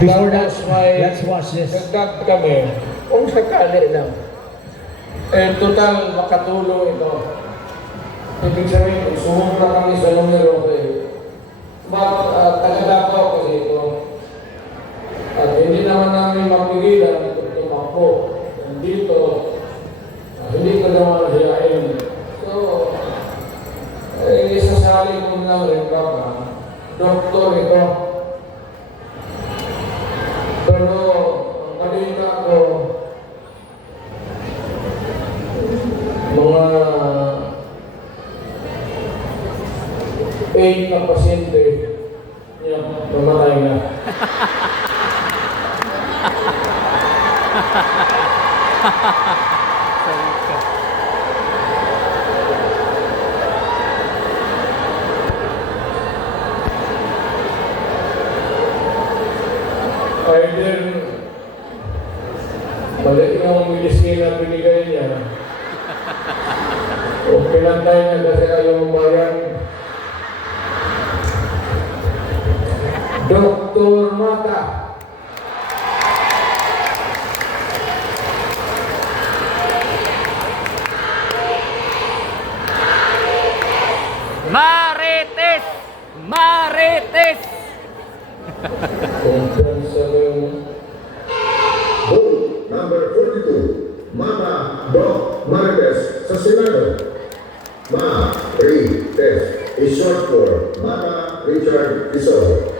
Before that, may let's watch this. dagdag kami, kung sakali lang. Total, makatulong ito. Ibig sabihin, kung sumubra kami sa numero, taga-Davao kasi ito. At hindi naman namin mapigilan kung tumakbo. Dito, hindi ko naman hiyain. So, isasali ko lang rin baka, doktor ito. Pero, ang balita ko, mga 8 na pasyente niya mamatay na. Either balik yung medicine na binigay niya o pinantay niya kasi ayaw umayan. Dr. Mata. Marites! Marites! Kumpiyansa yung Vote number 42, Mata Doc Marites sa Senado. Marites is short for Mata Richard Isol.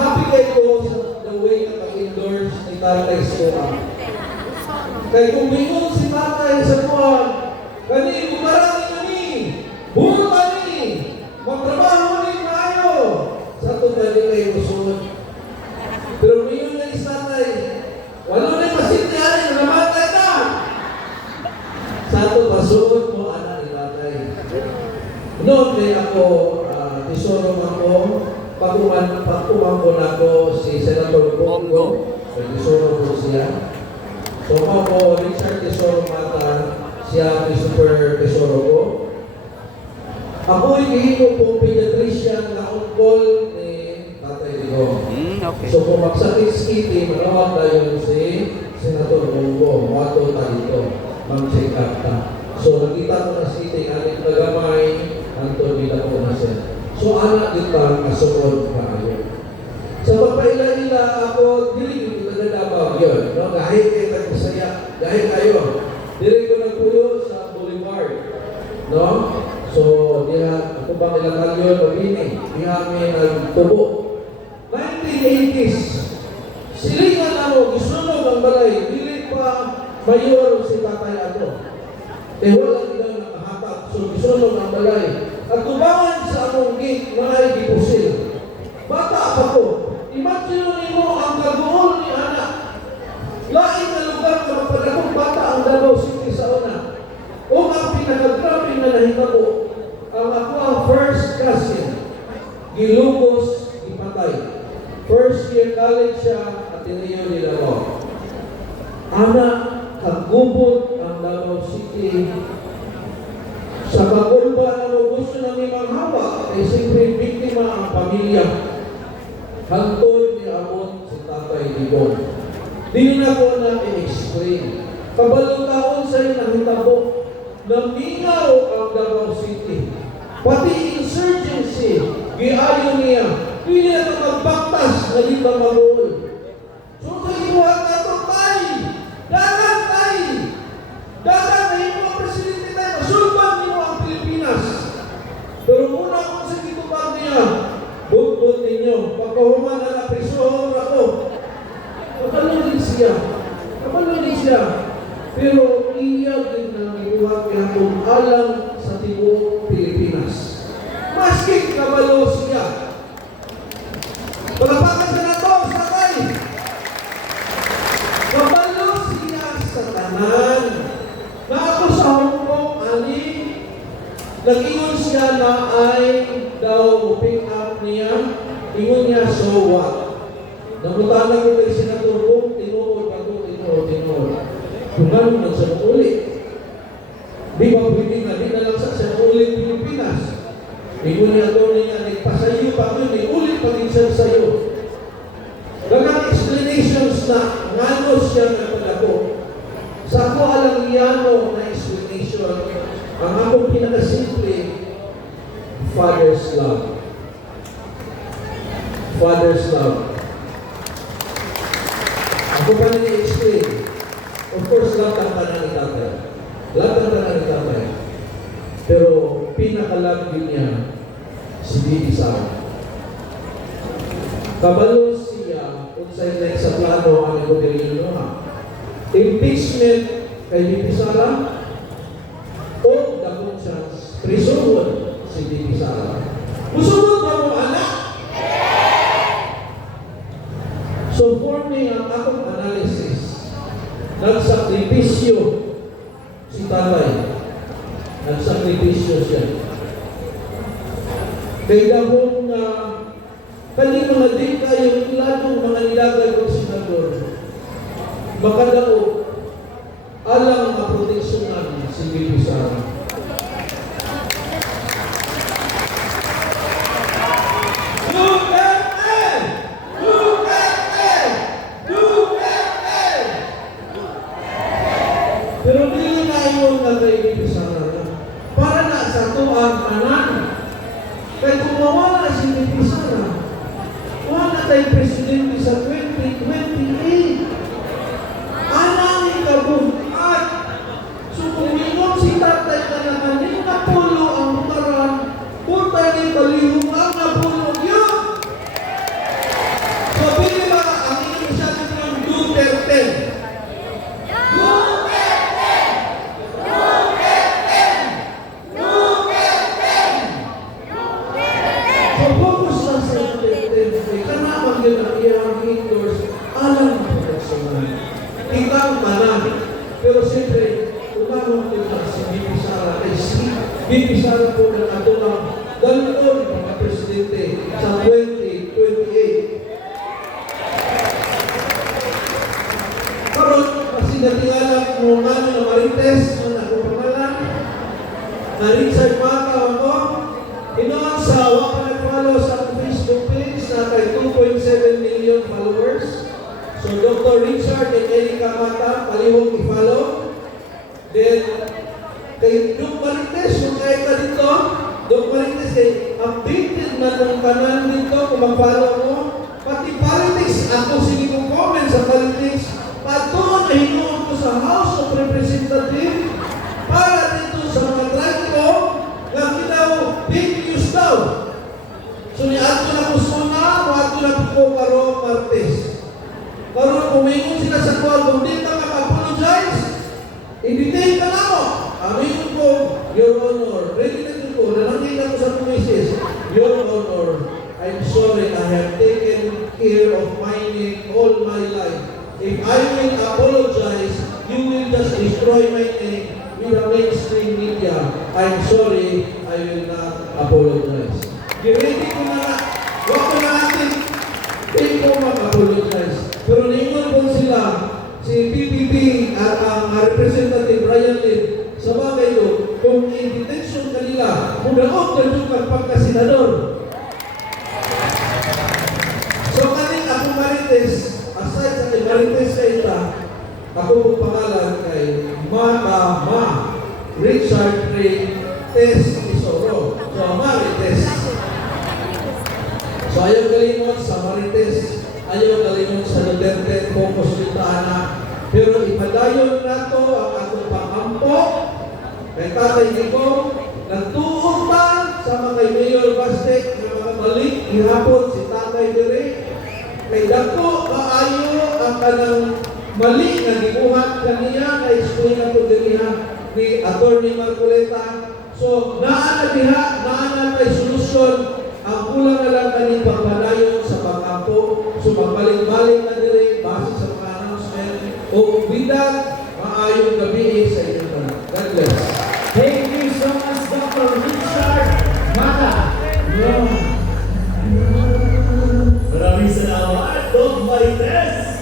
Happy kayo sa the way na pag-endorse ni Tatay Sora. Kaya kung mingon si Tatay sa kuwan, kani, bumarang ni, burutan ni, magtrabaho ni tayo. Sa ito pwede kayo musunod. Pero mingon na ni Tatay, wala na masintihan, namatay na. Sa ito pasunod mo, anak ni Tatay. Noon may ako, tesoro ako, pagkumangko na ko si Senator Bongo, tesoro ko siya. So ako, Richard Tesoro Mata, siya ang super tesoro ko. Ako hihiko po pediatrician na ungkol ni Tatay Digo. Okay. So kung magsakit-skiti, manawag na yun si Senator Bongo, wato ta dito, mag-check up ta. So nakita ko na skiti, alit na gamay, Anton Vida ko na siya. So anak kita kasunod kayo. Sa pagpaila-ila ako, dili ko nagdadabaw yun. No? Kahit kayo nagpasaya, kahit kayo. Dili ko nagpuyo sa Boulevard. No? So, diha, ako bang ilang yun, mabini. Diha may nagtubo. 1980s, silingan ako, gisunog ang balay. Dili pa mayor si Tatay Ato. Walang ilang nakahatap. So, gisunog ang balay. At tubangan sa among gate, mga igipusil. Bata pa ko. Imagine mo ang kaguol ni anak. Lain na lugar na magpadakong bata ang Davao City sa una. O ang pinakagrabe na nahitabo, ang ako ang first cousin, gilugos, ipatay. First year college siya, Ateneo ni Davao. Anak, kagubot ang Davao City. Sa pagulba na gusto namin manghawa, ay siyempre biktima ang pamilya. Hantod ni Amon si Tatay Digong. Di na ko na i-explain. Kabalong taon sa'yo nahitabo, namingaw ang Davao City. Pati insurgency, giayo niya, hindi na ito magbaktas na di ba mabuol. So sa ibuhat na ito, tay! Dagan, tay! Dagan na imo ang presidente tayo, masulban niyo ang Pilipinas. Pero muna kung sa kitubang niya, bukbot ninyo, pagkahuman na naprisohon ako. Kapalungin siya. Kapalungin siya. Pero iyan din ang ibuhat niya kung alam sa tibuok Pilipinas. Maski kabalo siya. Palapakan sa nato, sakay! Kabalo siya sa tanan. Na ako sa Hong Kong, ani, nag-ingon siya na ay daw pick up niya, ingon niya, so what? No? Nangutana ko kay Senator kung tinuod ako, tinuod. Kung ano man sa ulit. Di ba pwede nga, di na lang sa ulit Pilipinas. Igunit ato niya, nagpasayo pa yun, ulit pa din siya sa'yo. Dagang explanations na ngano siya nagpadako. Sa ako alang iyano na explanation, ang akong pinakasimple, Father's love. Father's love. Ako pa rin i-explain. Of course, lahat ang tanang ni tatay. Lahat ang tanang ni tatay. Pero pinaka-love din niya si Bibi Sara. Kabalo siya kung sa plano ang gobyerno ha. Impeachment kay Bibi Sara o dakong chance prison si Bibi Sara. Musunod ba mo anak? So for me, ang akong analysis, nagsakripisyo si tatay. Nagsakripisyo siya. Kaya dahong kani mga di kayo ilanong mga nilagay ng senador, makadao alang maproteksyonan si Bibi Sara. Pero dili na yun na kay Bibi Sara para na sa tuang tanan. Kaya kung mawala si Bibi Sara, wala tayong presidente sa 2028. Anangin kabuhat. So kung mingon si tatay ka naman, yung napulo ang mutaran, punta ni balihong ang napulo yun. So pili ba ang inyong sabi ng Duterte? So focus na sa Duterte. Kanaman yun ang iyang haters, alam mo proteksyonan. Ikaw manan. Pero siyempre, umamang din na si Bibi Sara ay si Bibi Sara po ng atulang dalawang mga presidente sa 2028. Karon, kasi natingalan mo nga na Marites, ang akong pangalan, na Richard Mata ako, inoon sa waka nag-follow sa Facebook page na kay 2.7 million followers. So, Dr. Richard and Erika Mata, palihong i-follow. Then, kay Doc Marites, yung kaya ka dito, Doc Marites, updated na ng kanan dito, kung mag-follow mo. Pati politics, ako sige kong comment sa politics, pato na hinuon ko sa House of Representatives para dito sa mga trangko na kita big news daw. So, niato na ko suna, ato na ko Karo Martes. Karon kumingon sila sa kuwan, kung di ka mag-apologize, i-detain ka na mo. Amin ko, Your Honor, ready na ko, nalangin ako sa pumisis. Your Honor, I'm sorry, I have taken care of my name all my life. If I will apologize, you will just destroy my name with the mainstream media. I'm sorry, I will not apologize. Ready ko na, wag ko na natin, hindi ko mag-apologize. Pero naingon po sila, si PPP at ang Representative Brian Lim, sa bagay doon, kung in-detention kanila, kung naot na doon kang pagkasenador. So kaning ako Marites, aside sa kay Marites sa ita, ako po pangalan kay Ma Richard Ray Tess Isoro. So Marites. So ayaw galingon sa Marites, ayaw galingon sa Duterte, focus kita na. Pero ipadayon na to ang atong pangampo kay Tatay Digong, nagtuon pa sa mga Mayor Bastek na mga balik, ihapon si Tatay Dire, kay dako maayo ang kanang mali na gibuhat kaniya na explain na po diniha ni Atty. Marcoleta. So, naana diha, naana kay solusyon. Ang kulang na lang kaning pagpadayon sa pag-ampo. So, magbalik-balik na dire base sa mga announcement. O bidag, maayong gabi sa inyong mga. God bless. Thank you so much, Dr. Richard Mata. Maraming salamat, Doc Mario. Yes!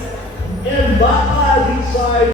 And Bata Richard